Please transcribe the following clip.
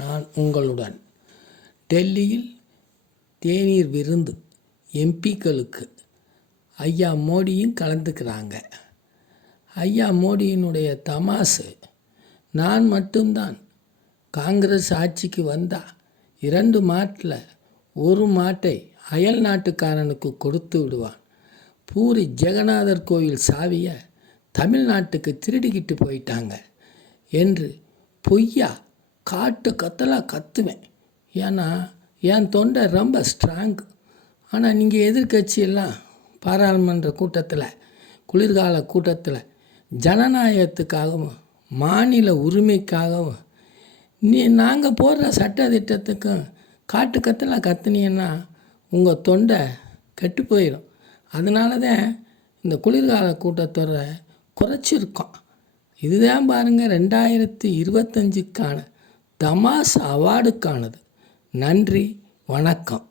நான் உங்களுடன். டெல்லியில் தேநீர் விருந்து எம்பிக்களுக்கு ஐயா மோடியும் கலந்துக்கிறாங்க. ஐயா மோடியினுடைய தமாசு, நான் மட்டும்தான் காங்கிரஸ் ஆட்சிக்கு வந்தால் 2 மாட்டில் 1 மாட்டை அயல் நாட்டுக்காரனுக்கு கொடுத்து விடுவான். பூரி ஜெகநாதர் கோயில் சாவியை தமிழ்நாட்டுக்கு திருடிக்கிட்டு போயிட்டாங்க என்று பொய்யா காட்டு கத்தலாக கத்துவேன். ஏன்னா என் தொண்டை ரொம்ப ஸ்ட்ராங்கு. ஆனால் நீங்கள் எதிர்கட்சியெல்லாம் பாராளுமன்ற கூட்டத்தில், குளிர்கால கூட்டத்தில் ஜனநாயகத்துக்காகவும் மாநில உரிமைக்காகவும் நாங்கள் போடுற சட்ட திட்டத்துக்கும் காட்டு கத்தலாக கத்துனீங்கன்னா உங்கள் தொண்டை கெட்டு போயிடும். அதனால தான் இந்த குளிர்கால கூட்டத்தொடரை குறைச்சிருக்கோம். இதுதான் பாருங்கள் 2025க்கான தமாஸ் அவார்டுக்கானது. நன்றி, வணக்கம்.